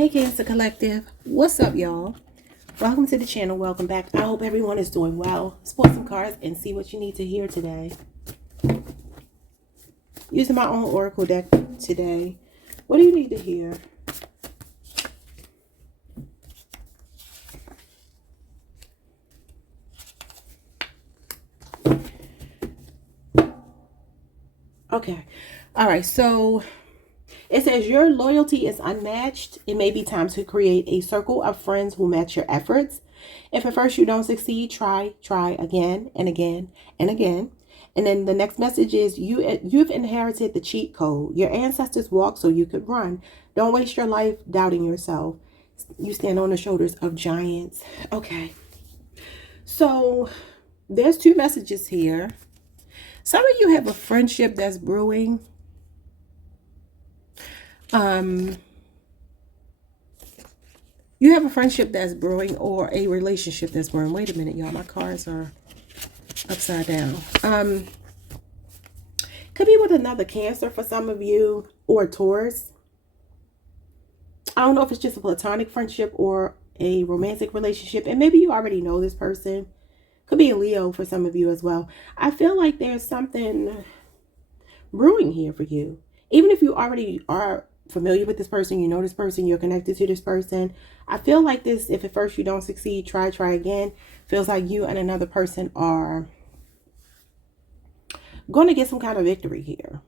Hey Cancer Collective, what's up y'all? Welcome to the channel, welcome back. I hope everyone is doing well. Let's pull some cards and see what you need to hear today. Using my own oracle deck today. What do you need to hear? Okay, all right, so it says your loyalty is unmatched. It may be time to create a circle of friends who match your efforts. If at first you don't succeed, try again and again and again. And then the next message is you've inherited the cheat code. Your ancestors walked so you could run. Don't waste your life doubting yourself. You stand on the shoulders of giants. Okay. So there's two messages here. Some of you have a friendship that's brewing. You have a friendship that's brewing or a relationship that's brewing. Wait a minute, y'all. My cards are upside down. Could be with another Cancer for some of you, or Taurus. I don't know if it's just a platonic friendship or a romantic relationship, and maybe you already know this person. Could be a Leo for some of you as well. I feel like there's something brewing here for you. Even if you already are familiar with this person, you know this person, you're connected to this person. I feel like this, if at first you don't succeed, try again. Feels like you and another person are going to get some kind of victory here.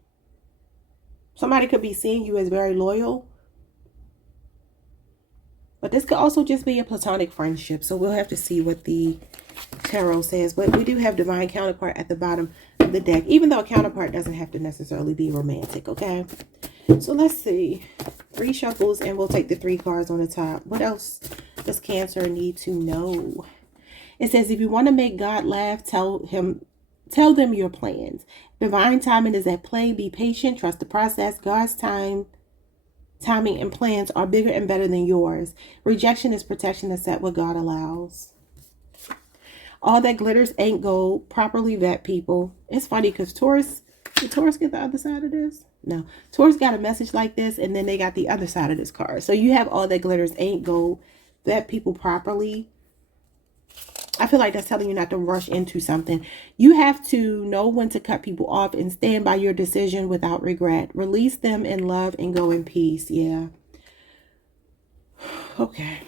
Somebody could be seeing you as very loyal, but this could also just be a platonic friendship. So we'll have to see what the tarot says. But we do have divine counterpart at the bottom of the deck, even though a counterpart doesn't have to necessarily be romantic, okay? So let's see. 3 shuffles and we'll take the 3 cards on the top. What else does Cancer need to know? It says, if you want to make God laugh, tell them your plans. Divine timing is at play. Be patient. Trust the process. God's timing and plans are bigger and better than yours. Rejection is protection. Accept what God allows. All that glitters ain't gold. Properly vet people. It's funny because Taurus, did Taurus get the other side of this? No. Taurus got a message like this, and then they got the other side of this card. So you have all that glitters ain't gold. Vet people properly. I feel like that's telling you not to rush into something. You have to know when to cut people off and stand by your decision without regret. Release them in love and go in peace. Yeah. Okay.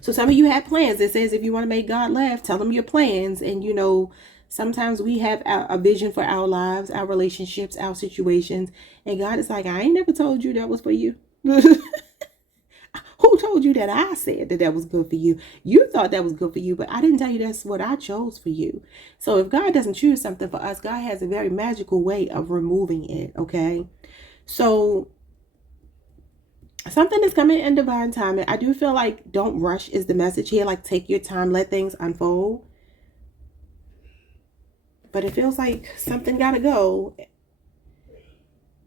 So some of you have plans. It says if you want to make God laugh, tell them your plans. And you know, sometimes we have a vision for our lives, our relationships, our situations. And God is like, I ain't never told you that was for you. Who told you that? I said that was good for you. You thought that was good for you, but I didn't tell you that's what I chose for you. So if God doesn't choose something for us, God has a very magical way of removing it, okay? So something is coming in divine timing. I do feel like don't rush is the message here. Like take your time, let things unfold. But it feels like something got to go.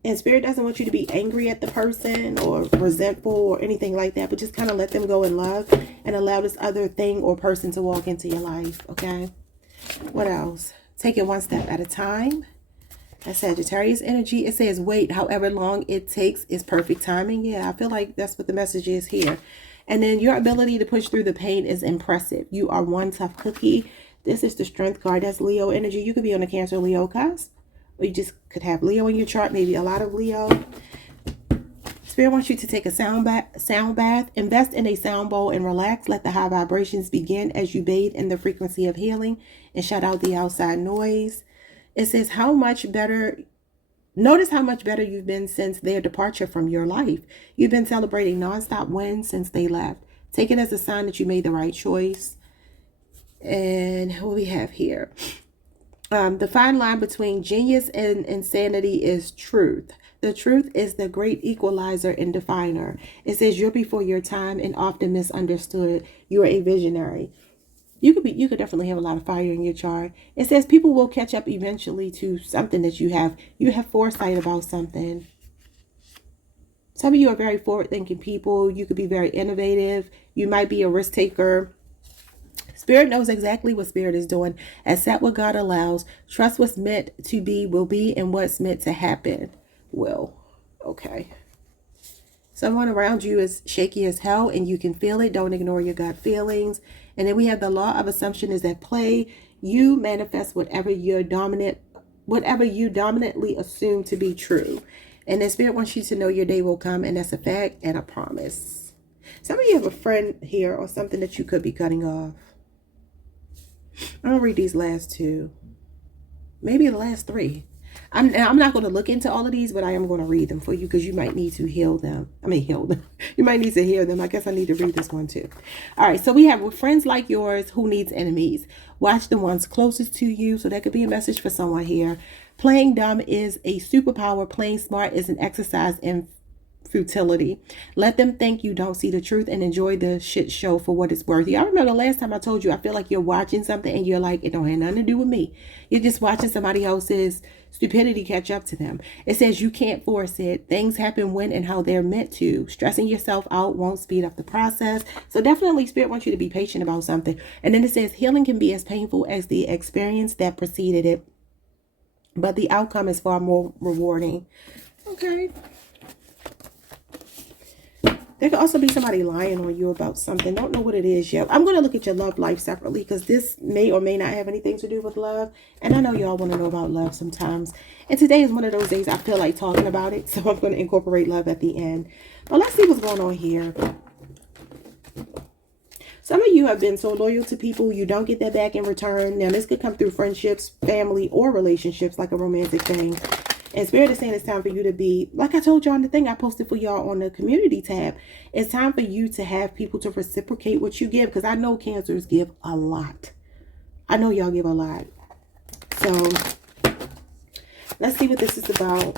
And Spirit doesn't want you to be angry at the person or resentful or anything like that. But just kind of let them go in love and allow this other thing or person to walk into your life. Okay. What else? Take it one step at a time. That's Sagittarius energy. It says wait however long it takes is perfect timing. Yeah, I feel like that's what the message is here. And then your ability to push through the pain is impressive. You are one tough cookie. This is the strength card. That's Leo energy. You could be on a Cancer Leo cusp. Or you just could have Leo in your chart, maybe a lot of Leo. Spirit wants you to take a sound bath, invest in a sound bowl and relax. Let the high vibrations begin as you bathe in the frequency of healing and shut out the outside noise. It says notice how much better you've been since their departure from your life. You've been celebrating nonstop wins since they left. Take it as a sign that you made the right choice. And what we have here. The fine line between genius and insanity is truth. The truth is the great equalizer and definer. It says you're before your time and often misunderstood. You're a visionary. You could definitely have a lot of fire in your chart. It says people will catch up eventually to something that you have. You have foresight about something. Some of you are very forward-thinking people. You could be very innovative. You might be a risk taker. Spirit knows exactly what Spirit is doing. Accept what God allows. Trust what's meant to be will be, and what's meant to happen will. Okay. Someone around you is shaky as hell and you can feel it. Don't ignore your gut feelings. And then we have the law of assumption is at play. You manifest whatever you dominantly assume to be true. And the spirit wants you to know your day will come, and that's a fact and a promise. Some of you have a friend here or something that you could be cutting off. I'm going to read these last two. Maybe the last three. I'm not going to look into all of these, but I am going to read them for you because you might need to heal them. You might need to hear them. I guess I need to read this one too. All right. So we have with friends like yours who needs enemies. Watch the ones closest to you. So that could be a message for someone here. Playing dumb is a superpower. Playing smart is an exercise in futility. Let them think you don't see the truth and enjoy the shit show for what it's worth. I remember the last time I told you, I feel like you're watching something and you're like, it don't have nothing to do with me. You're just watching somebody else's stupidity catch up to them. It says you can't force it. Things happen when and how they're meant to. Stressing yourself out won't speed up the process. So definitely Spirit wants you to be patient about something. And then it says healing can be as painful as the experience that preceded it, but the outcome is far more rewarding. Okay. There could also be somebody lying on you about something. Don't know what it is yet. I'm going to look at your love life separately because this may or may not have anything to do with love. And I know y'all want to know about love sometimes. And today is one of those days I feel like talking about it. So I'm going to incorporate love at the end. But let's see what's going on here. Some of you have been so loyal to people, you don't get that back in return. Now, this could come through friendships, family, or relationships, like a romantic thing. And Spirit is saying it's time for you to be, like I told y'all in the thing I posted for y'all on the community tab, it's time for you to have people to reciprocate what you give. Because I know Cancers give a lot. I know y'all give a lot. So, let's see what this is about.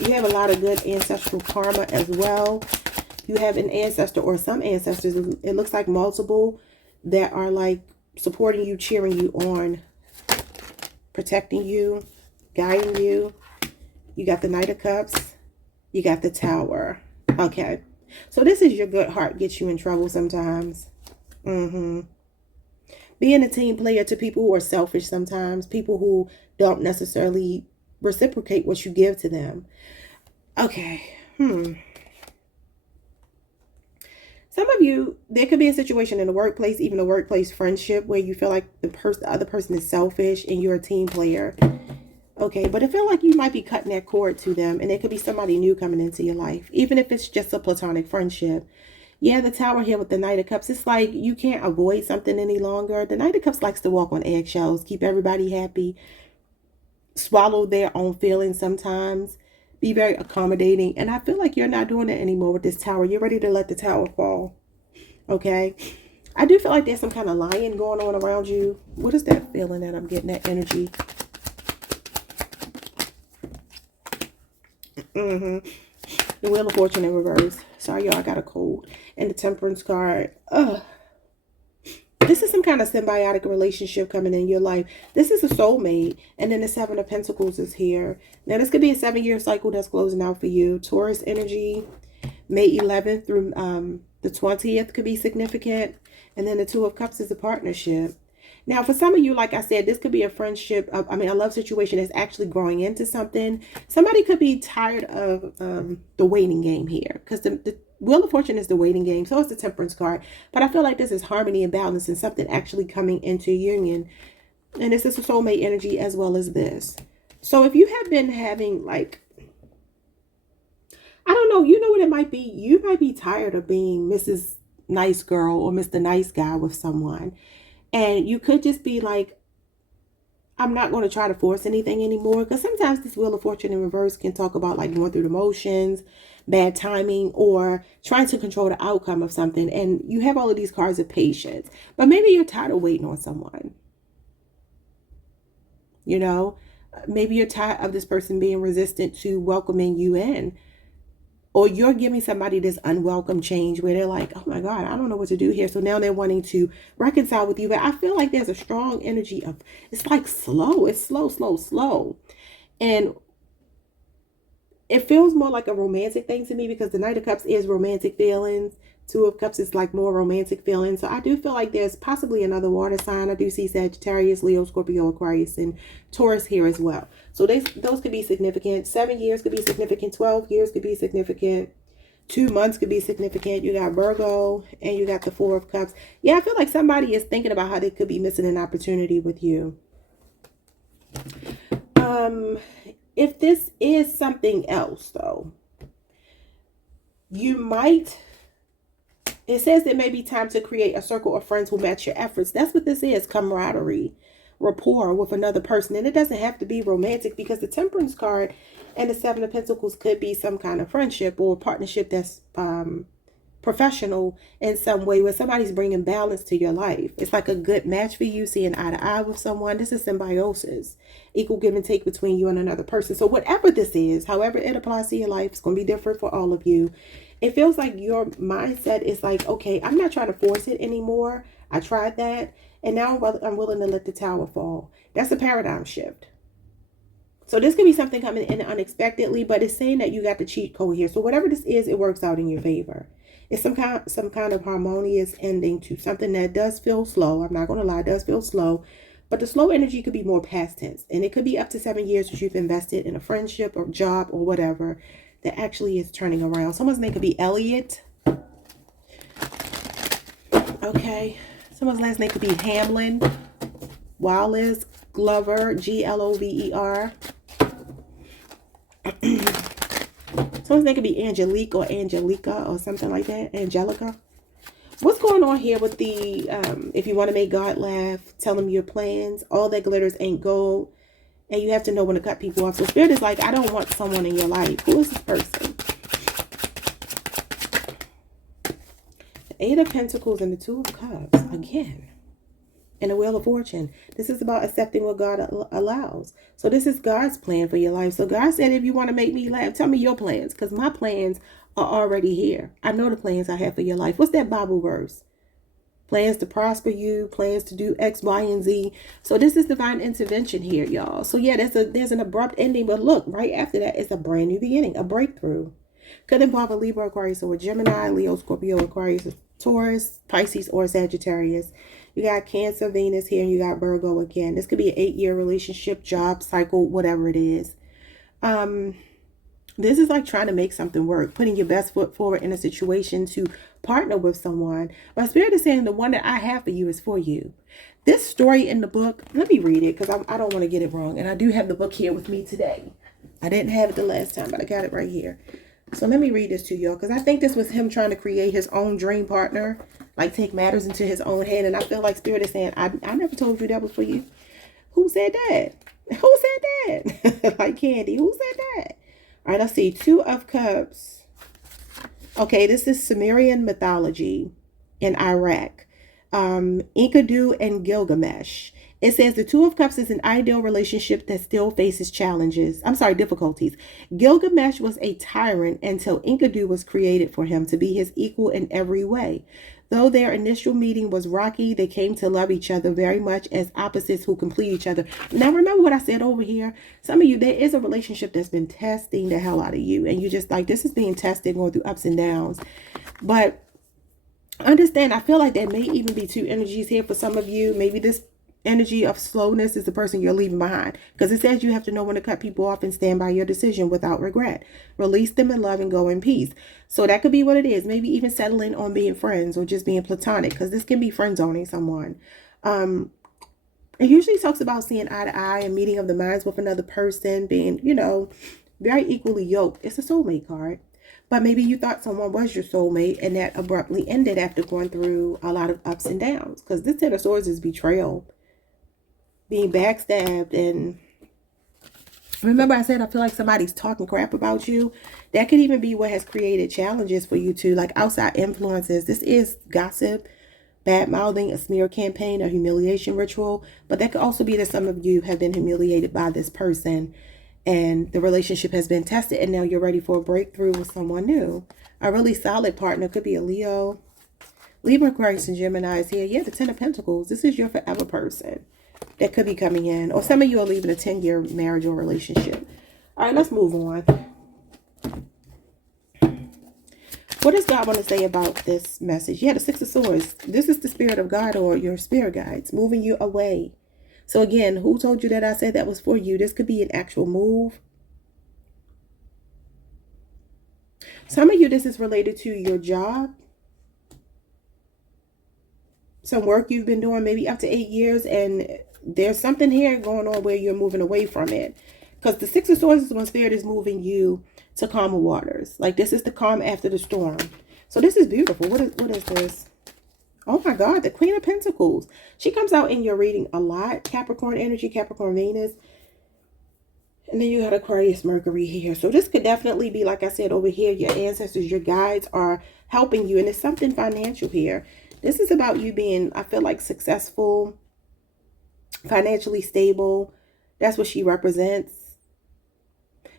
You have a lot of good ancestral karma as well. You have an ancestor or some ancestors, it looks like multiple, that are like supporting you, cheering you on, protecting you, guiding you. You got the Knight of Cups. You got the Tower. Okay. So this is your good heart gets you in trouble sometimes. Being a team player to people who are selfish sometimes. People who don't necessarily reciprocate what you give to them. Okay. Some of you, there could be a situation in the workplace, even a workplace friendship, where you feel like the other person is selfish and you're a team player. Okay, but I feel like you might be cutting that cord to them, and there could be somebody new coming into your life, even if it's just a platonic friendship. Yeah, the Tower here with the Knight of Cups, it's like you can't avoid something any longer. The Knight of Cups likes to walk on eggshells, keep everybody happy, swallow their own feelings sometimes, be very accommodating. And I feel like you're not doing it anymore with this Tower. You're ready to let the Tower fall. Okay. I do feel like there's some kind of lying going on around you. What is that feeling that I'm getting, that energy? The Wheel of Fortune in reverse. Sorry, y'all, I got a cold. And the Temperance card. This is some kind of symbiotic relationship coming in your life. This is a soulmate. And then the Seven of Pentacles is here. Now, this could be a 7-year cycle that's closing out for you. Taurus energy. May 11th through the 20th could be significant. And then the Two of Cups is a partnership. Now, for some of you, like I said, this could be a friendship, a love situation that's actually growing into something. Somebody could be tired of the waiting game here, because the Wheel of Fortune is the waiting game. So it's the Temperance card. But I feel like this is harmony and balance and something actually coming into union. And this is a soulmate energy as well as this. So if you have been having like, I don't know, you know what it might be? You might be tired of being Mrs. Nice Girl or Mr. Nice Guy with someone. And you could just be like, I'm not going to try to force anything anymore. Because sometimes this Wheel of Fortune in reverse can talk about like going through the motions, bad timing, or trying to control the outcome of something. And you have all of these cards of patience. But maybe you're tired of waiting on someone. You know, maybe you're tired of this person being resistant to welcoming you in. Or you're giving somebody this unwelcome change where they're like, oh my God, I don't know what to do here. So now they're wanting to reconcile with you. But I feel like there's a strong energy of, it's like slow. It's slow, slow, slow. And it feels more like a romantic thing to me because the Knight of Cups is romantic feelings. Two of Cups is like more romantic feelings. So I do feel like there's possibly another water sign. I do see Sagittarius, Leo, Scorpio, Aquarius, and Taurus here as well. So those could be significant. 7 years could be significant. 12 years could be significant. 2 months could be significant. You got Virgo and you got the Four of Cups. Yeah, I feel like somebody is thinking about how they could be missing an opportunity with you. If this is something else, though, you might, it says it may be time to create a circle of friends who match your efforts. That's what this is, camaraderie, rapport with another person. And it doesn't have to be romantic, because the Temperance card and the Seven of Pentacles could be some kind of friendship or partnership that's professional in some way, where somebody's bringing balance to your life. It's like a good match for you, seeing eye to eye with someone. This is symbiosis, equal give and take between you and another person. So whatever this is, however it applies to your life, it's going to be different for all of you. It feels like your mindset is like, okay, I'm not trying to force it anymore. I tried that, and now I'm willing to let the tower fall. That's a paradigm shift. So this could be something coming in unexpectedly, but it's saying that you got the cheat code here. So whatever this is, it works out in your favor. It's some kind of harmonious ending to something that does feel slow. I'm not going to lie, it does feel slow. But the slow energy could be more past tense. And it could be up to 7 years that you've invested in a friendship or job or whatever that actually is turning around. Someone's name could be Elliot. Okay. Someone's last name could be Hamlin, Wallace, Glover, Glover. Someone's name could be Angelique or Angelica or something like that. Angelica. What's going on here with the, if you want to make God laugh, tell him your plans. All that glitters ain't gold. And you have to know when to cut people off. So Spirit is like, I don't want someone in your life. Who is this person? The Eight of Pentacles and the Two of Cups. Again. And the Wheel of Fortune. This is about accepting what God allows. So this is God's plan for your life. So God said, if you want to make me laugh, tell me your plans. Because my plans are already here. I know the plans I have for your life. What's that Bible verse? Plans to prosper you, plans to do X, Y, and Z. So this is divine intervention here, y'all. So yeah, there's an abrupt ending. But look, right after that, it's a brand new beginning, a breakthrough. Could involve a Libra, Aquarius, or a Gemini, Leo, Scorpio, Aquarius, Taurus, Pisces, or Sagittarius. You got Cancer, Venus here, and you got Virgo again. This could be an 8-year relationship, job, cycle, whatever it is. This is like trying to make something work, putting your best foot forward in a situation to partner with someone. But Spirit is saying the one that I have for you is for you. This story in the book, let me read it because I don't want to get it wrong. And I do have the book here with me today. I didn't have it the last time, but I got it right here. So let me read this to y'all, because I think this was him trying to create his own dream partner, like take matters into his own hand. And I feel like Spirit is saying, I never told you that was for you. Who said that? Who said that? Like Candy, who said that? All right, let's see. Two of Cups. Okay, this is Sumerian mythology in Iraq. Enkidu and Gilgamesh. It says the Two of Cups is an ideal relationship that still faces difficulties. Gilgamesh was a tyrant until Enkidu was created for him to be his equal in every way. Though their initial meeting was rocky, they came to love each other very much as opposites who complete each other. Now, remember what I said over here? Some of you, there is a relationship that's been testing the hell out of you. And you just like, this is being tested, going through ups and downs. But understand, I feel like there may even be two energies here for some of you. Maybe this energy of slowness is the person you're leaving behind, because it says you have to know when to cut people off and stand by your decision without regret. Release them in love and go in peace. So that could be what it is. Maybe even settling on being friends or just being platonic, because this can be friend zoning someone. It usually talks about seeing eye to eye and meeting of the minds with another person, being, very equally yoked. It's a soulmate card. But maybe you thought someone was your soulmate and that abruptly ended after going through a lot of ups and downs, because this Ten of Swords is betrayal, being backstabbed. And remember I said I feel like somebody's talking crap about you. That could even be what has created challenges for you too, like outside influences. This is gossip, bad mouthing, a smear campaign, a humiliation ritual. But that could also be that some of you have been humiliated by this person and the relationship has been tested and now you're ready for a breakthrough with someone new. A really solid partner could be a Leo, Libra, Aquarius, and Gemini is here. Yeah, the Ten of Pentacles. This is your forever person that could be coming in. Or some of you are leaving a 10-year marriage or relationship. All right, let's move on. What does God want to say about this message? Yeah, the Six of Swords. This is the Spirit of God or your spirit guides moving you away. So again, who told you that I said that was for you? This could be an actual move. Some of you, this is related to your job. Some work you've been doing maybe up to 8 years, and there's something here going on where you're moving away from it. Because the Six of Swords is when Spirit is moving you to calmer waters. Like, this is the calm after the storm. So this is beautiful. What is this? Oh my God, the Queen of Pentacles. She comes out in your reading a lot. Capricorn energy, Capricorn Venus. And then you got Aquarius Mercury here. So this could definitely be, like I said, over here, your ancestors, your guides are helping you. And it's something financial here. This is about you being, I feel like, successful, financially stable. That's what she represents.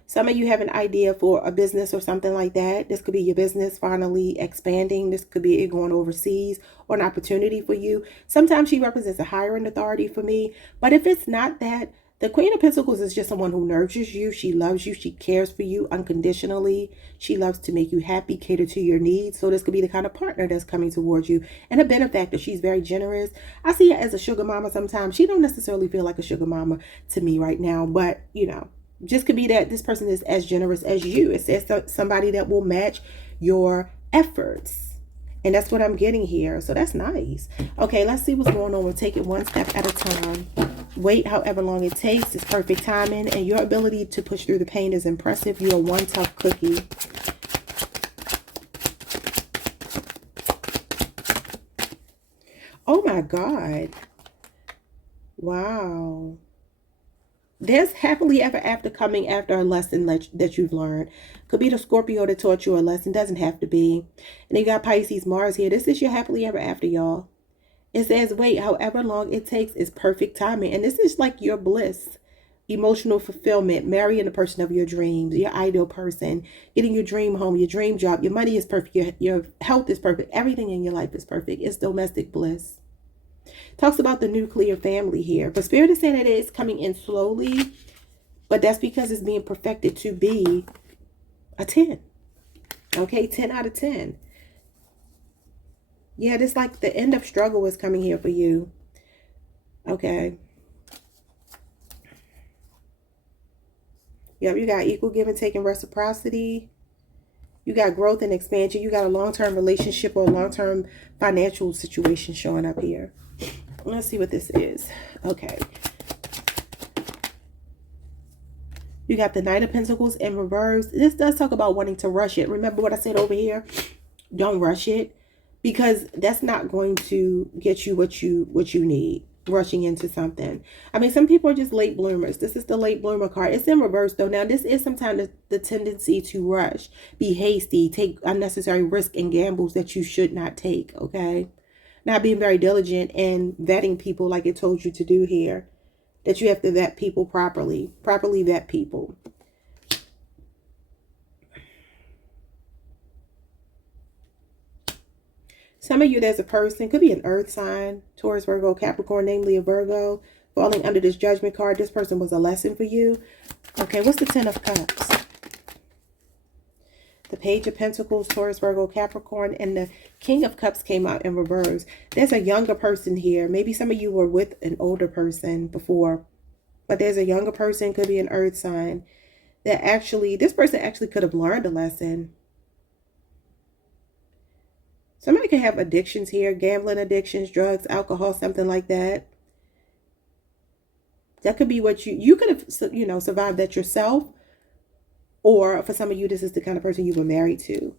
Some of you have an idea for a business or something like that. This could be your business finally expanding. This could be it going overseas or an opportunity for you. Sometimes she represents a hiring authority for me. But if it's not that, the Queen of Pentacles is just someone who nurtures you. She loves you. She cares for you unconditionally. She loves to make you happy, cater to your needs. So this could be the kind of partner that's coming towards you. And a benefactor. She's very generous. I see her as a sugar mama sometimes. She don't necessarily feel like a sugar mama to me right now. But, you know, just could be that this person is as generous as you. It says somebody that will match your efforts. And that's what I'm getting here. So that's nice. Okay, let's see what's going on. We'll take it one step at a time. Wait however long it takes. It's perfect timing. And your ability to push through the pain is impressive. You are one tough cookie. Oh my God. Wow. There's happily ever after coming after a lesson that you've learned. Could be the Scorpio that taught you a lesson. Doesn't have to be. And you got Pisces, Mars here. This is your happily ever after, y'all. It says, wait, however long it takes is perfect timing. And this is like your bliss, emotional fulfillment, marrying the person of your dreams, your ideal person, getting your dream home, your dream job. Your money is perfect. Your health is perfect. Everything in your life is perfect. It's domestic bliss. Talks about the nuclear family here. But Spirit is saying that it's coming in slowly. But that's because it's being perfected to be a 10. Okay, 10 out of 10. Yeah, this like the end of struggle is coming here for you. Okay. Yep, you got equal give and take and reciprocity. You got growth and expansion. You got a long-term relationship or a long-term financial situation showing up here. Let's see what this is. Okay. You got the Knight of Pentacles in reverse. This does talk about wanting to rush it. Remember what I said over here? Don't rush it, because that's not going to get you what you need. Rushing into something. I mean, some people are just late bloomers. This is the late bloomer card. It's in reverse though. Now, this is sometimes the tendency to rush, be hasty, take unnecessary risks and gambles that you should not take. Okay. Not being very diligent and vetting people like it told you to do here. That you have to vet people properly. Properly vet people. Some of you, there's a person, could be an earth sign, Taurus, Virgo, Capricorn, namely a Virgo, falling under this judgment card. This person was a lesson for you. Okay, what's the 10 of Cups? The Page of Pentacles, Taurus, Virgo, Capricorn, and the King of Cups came out in reverse. There's a younger person here. Maybe some of you were with an older person before, but there's a younger person, could be an earth sign, that actually, this person actually could have learned a lesson. Somebody could have addictions here, gambling addictions, drugs, alcohol, something like that. That could be what you could have, you know, survived that yourself. Or for some of you, this is the kind of person you were married to.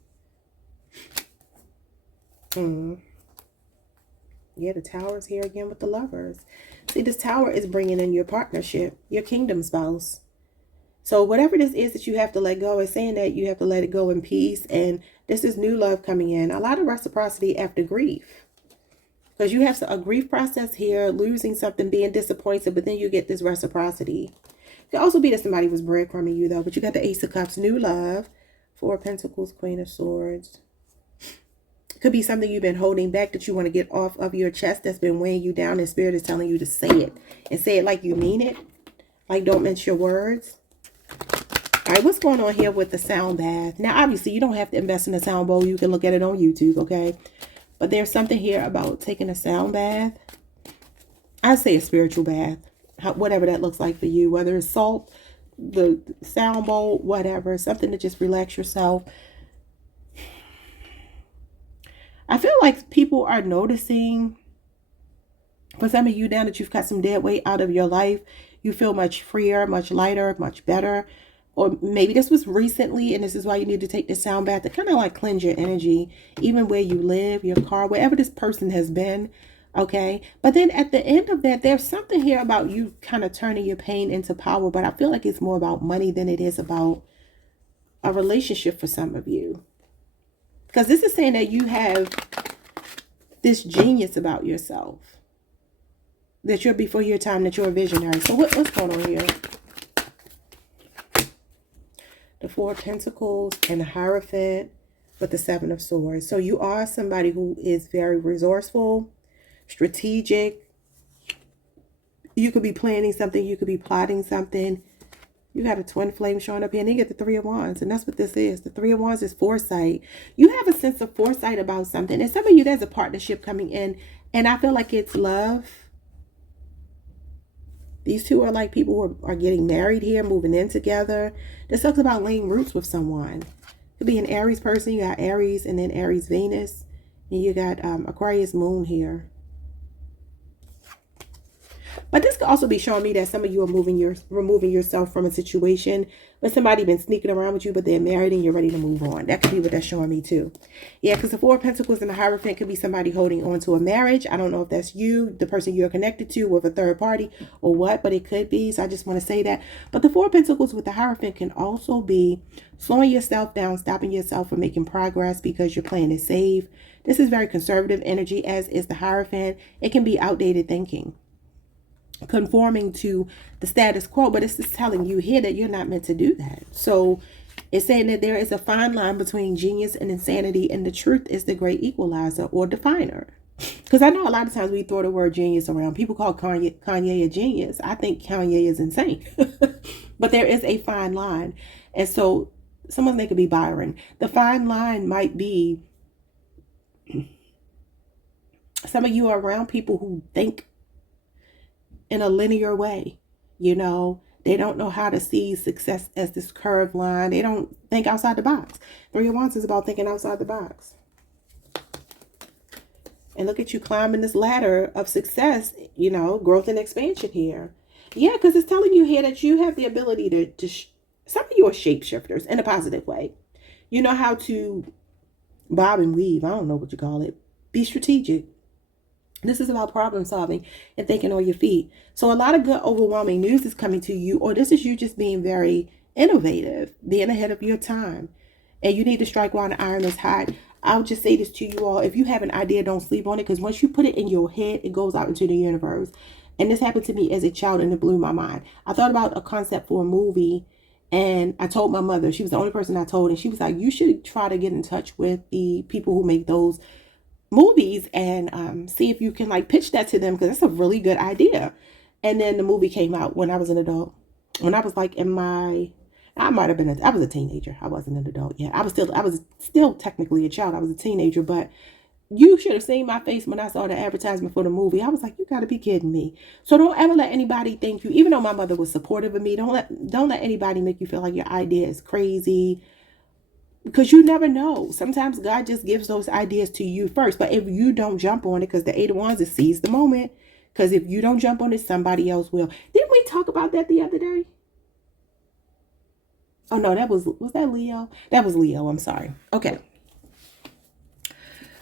Yeah, the Tower's here again with the Lovers. See, this Tower is bringing in your partnership, your kingdom spouse. So whatever this is that you have to let go, is saying that you have to let it go in peace. And this is new love coming in. A lot of reciprocity after grief. Because you have a grief process here, losing something, being disappointed, but then you get this reciprocity. It could also be that somebody was breadcrumbing you, though. But you got the Ace of Cups, new love. Four of Pentacles, Queen of Swords. Could be something you've been holding back that you want to get off of your chest that's been weighing you down. And Spirit is telling you to say it. And say it like you mean it. Like, don't mince your words. All right, what's going on here with the sound bath? Now, obviously, you don't have to invest in a sound bowl. You can look at it on YouTube, okay? But there's something here about taking a sound bath. I say a spiritual bath, whatever that looks like for you, whether it's salt, the sound bowl, whatever, something to just relax yourself. I feel like people are noticing, for some of you, now that you've cut some dead weight out of your life, you feel much freer, much lighter, much better. Or maybe this was recently, and this is why you need to take this sound bath to kind of like cleanse your energy, even where you live, your car, wherever this person has been. Okay. But then at the end of that, there's something here about you kind of turning your pain into power. But I feel like it's more about money than it is about a relationship for some of you. Because this is saying that you have this genius about yourself, that you're before your time, that you're a visionary. So what's going on here? The Four of Pentacles and the Hierophant with the Seven of Swords. So you are somebody who is very resourceful, strategic. You could be planning something. You could be plotting something. You got a twin flame showing up here, and you get the Three of Wands, and that's what this is. The Three of Wands is foresight. You have a sense of foresight about something, and some of you, there's a partnership coming in, and I feel like it's love. These two are like people who are getting married here, moving in together. This talks about laying roots with someone. Could be an Aries person. You got Aries and then Aries Venus, and you got Aquarius Moon here. But this could also be showing me that some of you are removing yourself from a situation where somebody been sneaking around with you, but they're married and you're ready to move on. That could be what that's showing me too. Yeah, because the Four of Pentacles and the Hierophant could be somebody holding on to a marriage. I don't know if that's you, the person you're connected to, with a third party or what, but it could be. So I just want to say that. But the Four of Pentacles with the Hierophant can also be slowing yourself down, stopping yourself from making progress because you're playing it safe. This is very conservative energy, as is the Hierophant. It can be outdated thinking, conforming to the status quo, but it's just telling you here that you're not meant to do that. So it's saying that there is a fine line between genius and insanity, and the truth is the great equalizer or definer. Because I know a lot of times we throw the word genius around. People call Kanye a genius. I think Kanye is insane. But there is a fine line. And so someone's name could be Byron. The fine line might be, some of you are around people who think in a linear way. You know, they don't know how to see success as this curved line. They don't think outside the box. Three of Wands is about thinking outside the box. And look at you climbing this ladder of success, you know, growth and expansion here. Yeah, because it's telling you here that you have the ability to some of you are shapeshifters in a positive way. You know how to bob and weave. I don't know what you call it. Be strategic. This is about problem solving and thinking on your feet. So a lot of good, overwhelming news is coming to you, or this is you just being very innovative, being ahead of your time. And you need to strike while the iron is hot. I'll just say this to you all. If you have an idea, don't sleep on it, because once you put it in your head, it goes out into the universe. And this happened to me as a child, and it blew my mind. I thought about a concept for a movie, and I told my mother. She was the only person I told, and she was like, you should try to get in touch with the people who make those movies and see if you can like pitch that to them, because that's a really good idea. And then the movie came out when I was an adult. When I was like in my, I might have been, I was a teenager. I wasn't an adult yet. I was still technically a child. I was a teenager, but you should have seen my face when I saw the advertisement for the movie. I was like, you got to be kidding me. So don't ever let anybody think you, even though my mother was supportive of me, don't let anybody make you feel like your idea is crazy. Because you never know. Sometimes God just gives those ideas to you first. But if you don't jump on it, because the Eight of Wands is seize the moment. Because if you don't jump on it, somebody else will. Didn't we talk about that the other day? Oh, no, was that Leo? That was Leo. I'm sorry. Okay.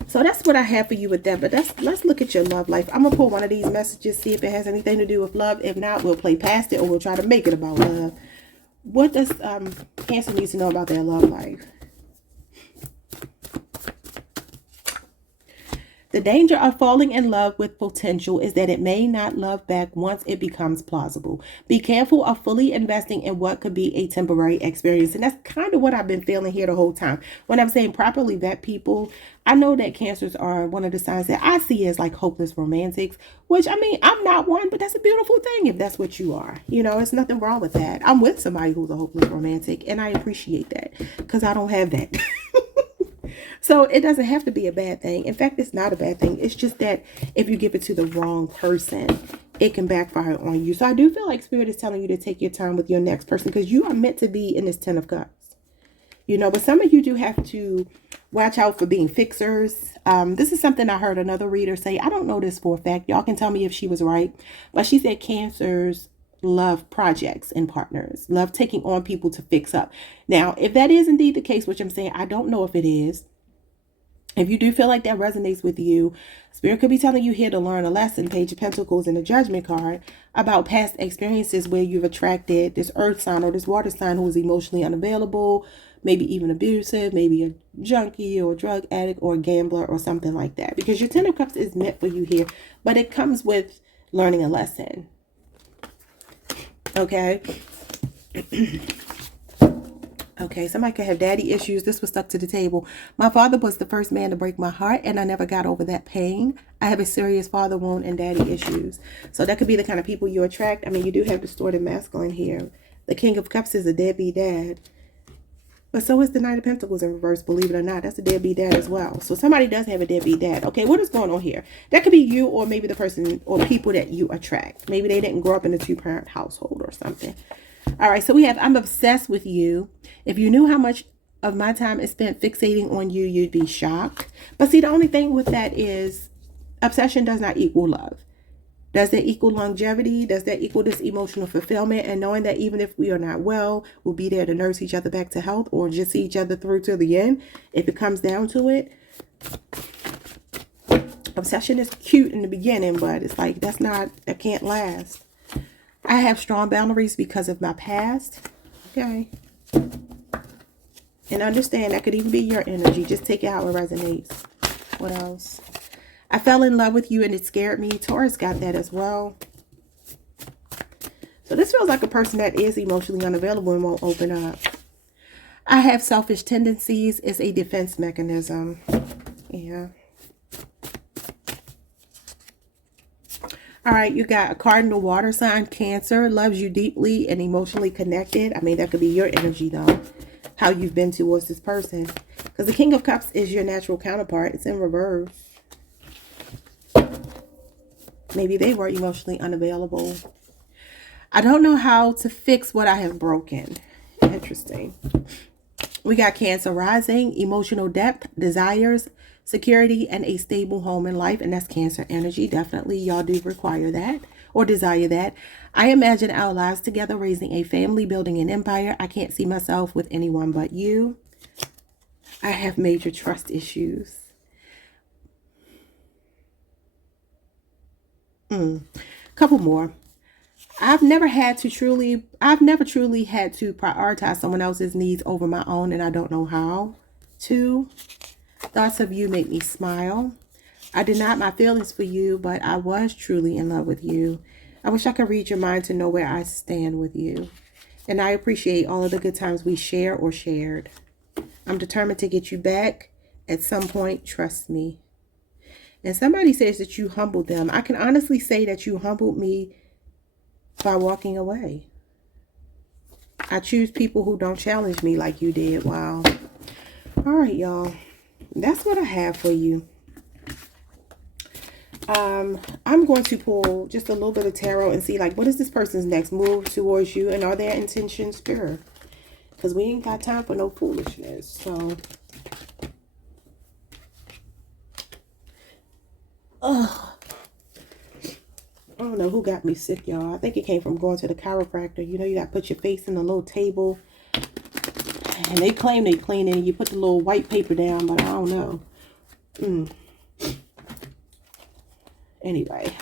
So that's what I have for you with that. But let's look at your love life. I'm going to pull one of these messages, see if it has anything to do with love. If not, we'll play past it, or we'll try to make it about love. What does Cancer need to know about their love life? The danger of falling in love with potential is that it may not love back once it becomes plausible. Be careful of fully investing in what could be a temporary experience. And that's kind of what I've been feeling here the whole time. When I'm saying properly vet people, I know that Cancers are one of the signs that I see as like hopeless romantics, which I mean, I'm not one, but that's a beautiful thing if that's what you are. You know, there's nothing wrong with that. I'm with somebody who's a hopeless romantic, and I appreciate that because I don't have that. So it doesn't have to be a bad thing. In fact, it's not a bad thing. It's just that if you give it to the wrong person, it can backfire on you. So I do feel like Spirit is telling you to take your time with your next person, because you are meant to be in this Ten of Cups. You know, but some of you do have to Watch out for being fixers. This is something I heard another reader say. I don't know this for a fact. Y'all can tell me if she was right. But she said Cancers love projects and partners, love taking on people to fix up. Now, if that is indeed the case, which I'm saying, I don't know if it is. If you do feel like that resonates with you, Spirit could be telling you here to learn a lesson, Page of Pentacles and the Judgment card, about past experiences where you've attracted this earth sign or this water sign who is emotionally unavailable, maybe even abusive, maybe a junkie or a drug addict or a gambler or something like that. Because your Ten of Cups is meant for you here, but it comes with learning a lesson. Okay? Okay, somebody could have daddy issues. This was stuck to the table. My father was the first man to break my heart, and I never got over that pain. I have a serious father wound and daddy issues. So that could be the kind of people you attract. I mean, you do have distorted masculine here. The King of Cups is a deadbeat dad. But so is the Knight of Pentacles in reverse, believe it or not. That's a deadbeat dad as well. So somebody does have a deadbeat dad. Okay, what is going on here? That could be you or maybe the person or people that you attract. Maybe they didn't grow up in a two-parent household or something. All right, so we have, I'm obsessed with you. If you knew how much of my time is spent fixating on you, you'd be shocked. But see, the only thing with that is obsession does not equal love. Does that equal longevity? Does that equal this emotional fulfillment? And knowing that even if we are not well, we'll be there to nurse each other back to health or just see each other through to the end. If it comes down to it, obsession is cute in the beginning, but it's like, that can't last. I have strong boundaries because of my past. Okay. And understand that could even be your energy. Just take it how it resonates. What else? I fell in love with you and it scared me. Taurus got that as well. So this feels like a person that is emotionally unavailable and won't open up. I have selfish tendencies. It's a defense mechanism. Yeah. All right, you got a cardinal water sign, Cancer, loves you deeply and emotionally connected. I mean, that could be your energy, though, how you've been towards this person. Because the King of Cups is your natural counterpart. It's in reverse. Maybe they were emotionally unavailable. I don't know how to fix what I have broken. Interesting. We got Cancer rising, emotional depth, desires, security, and a stable home in life. And that's Cancer energy. Definitely y'all do require that or desire that. I imagine our lives together, raising a family, building an empire. I can't see myself with anyone but you. I have major trust issues. Couple more. I've never truly had to prioritize someone else's needs over my own, and I don't know how to. Thoughts of you make me smile. I denied my feelings for you, but I was truly in love with you. I wish I could read your mind to know where I stand with you. And I appreciate all of the good times we share or shared. I'm determined to get you back at some point. Trust me. And somebody says that you humbled them. I can honestly say that you humbled me by walking away. I choose people who don't challenge me like you did. Wow. All right, y'all. That's what I have for you. I'm going to pull just a little bit of tarot and see, like, what is this person's next move towards you, and are their intentions pure? Because we ain't got time for no foolishness. So, I don't know who got me sick, y'all. I think it came from going to the chiropractor. You know, you got to put your face in a little table. And they claim they clean it, and you put the little white paper down, but I don't know. Anyway.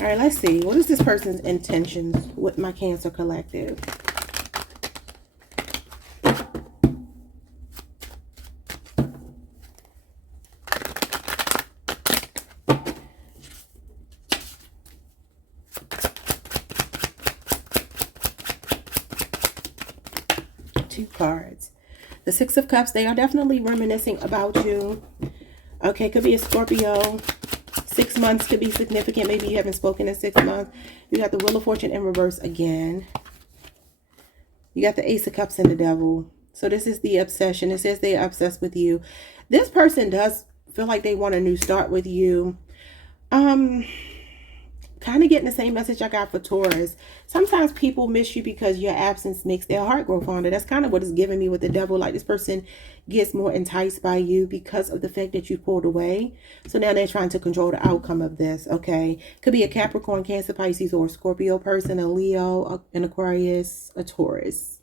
All right, let's see. What is this person's intentions with my Cancer collective? Two cards. The Six of Cups, they are definitely reminiscing about you. Okay, could be a Scorpio. 6 months could be significant. Maybe you haven't spoken in 6 months. You got the Wheel of Fortune in reverse again. You got the Ace of Cups and the Devil. So this is the obsession. It says they are obsessed with you. This person does feel like they want a new start with you. Um, kind of getting the same message I got for Taurus. Sometimes people miss you because your absence makes their heart grow fonder. That's kind of what it's giving me with the devil. Like this person gets more enticed by you because of the fact that you pulled away. So now they're trying to control the outcome of this. Okay. Could be a Capricorn, Cancer, Pisces, or a Scorpio person, a Leo, an Aquarius, a Taurus,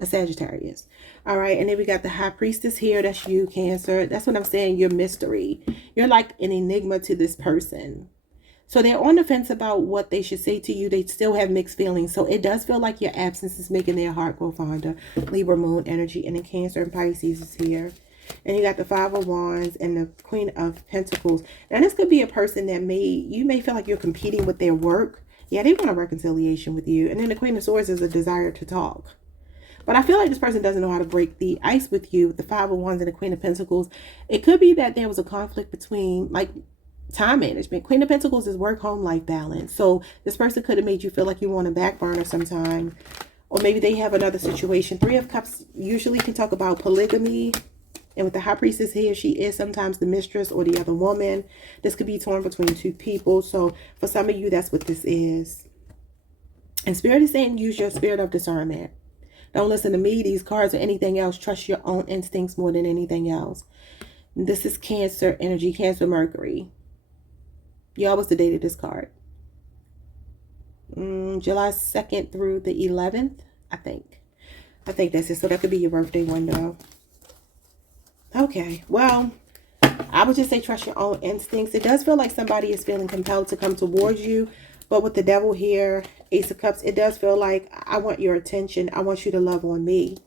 a Sagittarius. All right. And then we got the High Priestess here. That's you, Cancer. That's what I'm saying. You're mystery. You're like an enigma to this person. So they're on the fence about what they should say to you. They still have mixed feelings. So it does feel like your absence is making their heart grow fonder. Libra moon energy, and then Cancer and Pisces is here. And you got the Five of Wands and the Queen of Pentacles. Now this could be a person that you may feel like you're competing with their work. Yeah, they want a reconciliation with you. And then the Queen of Swords is a desire to talk. But I feel like this person doesn't know how to break the ice with you. With the Five of Wands and the Queen of Pentacles, it could be that there was a conflict between like time management. Queen of Pentacles is work home life balance. So this person could have made you feel like you want a back burner sometime, or maybe they have another situation. Three of Cups usually can talk about polygamy, and with the High Priestess here, she is sometimes the mistress or the other woman. This could be torn between two people. So for some of you, that's what this is. And Spirit is saying use your spirit of discernment. Don't listen to me, these cards, or anything else. Trust your own instincts more than anything else. This is Cancer energy, Cancer Mercury. Y'all, was the date of this card? July 2nd through the 11th, I think. I think that's it. So that could be your birthday window. Okay, well, I would just say trust your own instincts. It does feel like somebody is feeling compelled to come towards you. But with the devil here, Ace of Cups, it does feel like I want your attention. I want you to love on me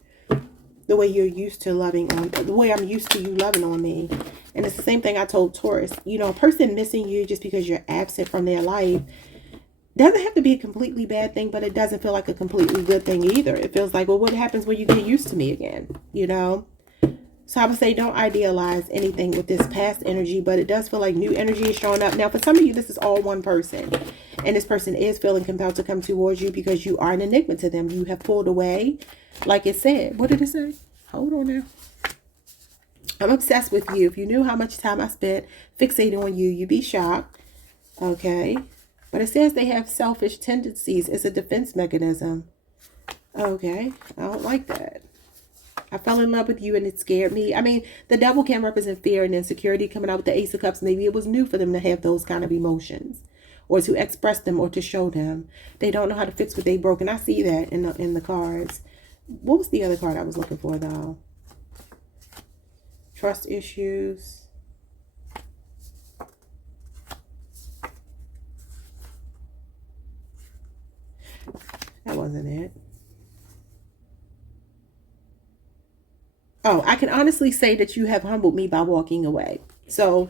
the way you're used to loving on, the way I'm used to you loving on me. And it's the same thing I told Taurus. You know, a person missing you just because you're absent from their life doesn't have to be a completely bad thing, but it doesn't feel like a completely good thing either. It feels like, well, what happens when you get used to me again? You know? So I would say don't idealize anything with this past energy, but it does feel like new energy is showing up. Now, for some of you, this is all one person. And this person is feeling compelled to come towards you because you are an enigma to them. You have pulled away. Like it said. What did it say? Hold on now. I'm obsessed with you. If you knew how much time I spent fixating on you, you'd be shocked. Okay. But it says they have selfish tendencies. It's a defense mechanism. Okay. I don't like that. I fell in love with you and it scared me. I mean, the devil can represent fear and insecurity. Coming out with the Ace of Cups, maybe it was new for them to have those kind of emotions, or to express them, or to show them. They don't know how to fix what they broke. And I see that in the cards. What was the other card I was looking for, though? Trust issues. That wasn't it. Oh, I can honestly say that you have humbled me by walking away. So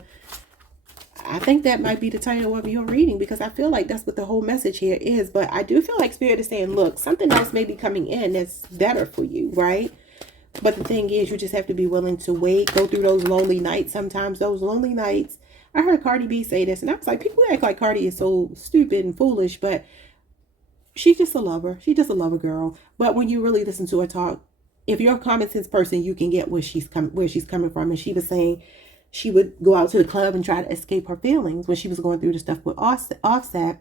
I think that might be the title of your reading, because I feel like that's what the whole message here is. But I do feel like Spirit is saying, look, something else may be coming in that's better for you, right? But the thing is, you just have to be willing to wait, go through those lonely nights. Sometimes those lonely nights, I heard Cardi B say this, and I was like, people act like Cardi is so stupid and foolish, but she's just a lover. She's just a lover girl. But when you really listen to her talk, if you're a common sense person, you can get where she's coming from. And she was saying she would go out to the club and try to escape her feelings when she was going through the stuff with Offset.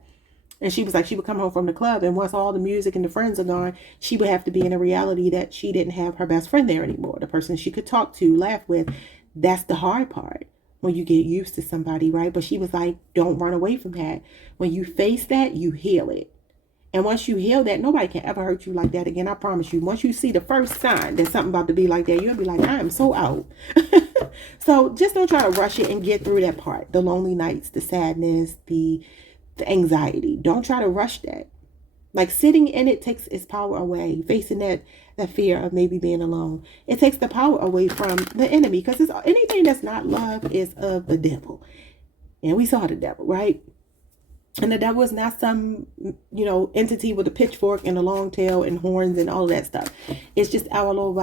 And she was like, she would come home from the club, and once all the music and the friends are gone, she would have to be in a reality that she didn't have her best friend there anymore. The person she could talk to, laugh with. That's the hard part when you get used to somebody, right? But she was like, don't run away from that. When you face that, you heal it. And once you heal that, nobody can ever hurt you like that again. I promise you. Once you see the first sign that something about to be like that, you'll be like, I am so out. So just don't try to rush it and get through that part. The lonely nights, the sadness, the anxiety. Don't try to rush that. Like sitting in it takes its power away. Facing that fear of maybe being alone. It takes the power away from the enemy. Because anything that's not love is of the devil. And we saw the devil, right? And the devil is not some, entity with a pitchfork and a long tail and horns and all of that stuff. It's just our lower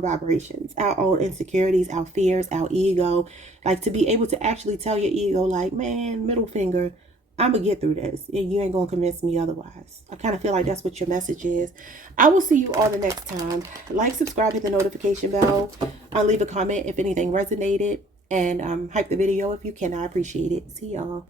vibrations, our own insecurities, our fears, our ego. Like to be able to actually tell your ego, like, man, middle finger, I'm going to get through this. And you ain't going to convince me otherwise. I kind of feel like that's what your message is. I will see you all the next time. Like, subscribe, hit the notification bell. I'll leave a comment if anything resonated. And hype the video if you can. I appreciate it. See y'all.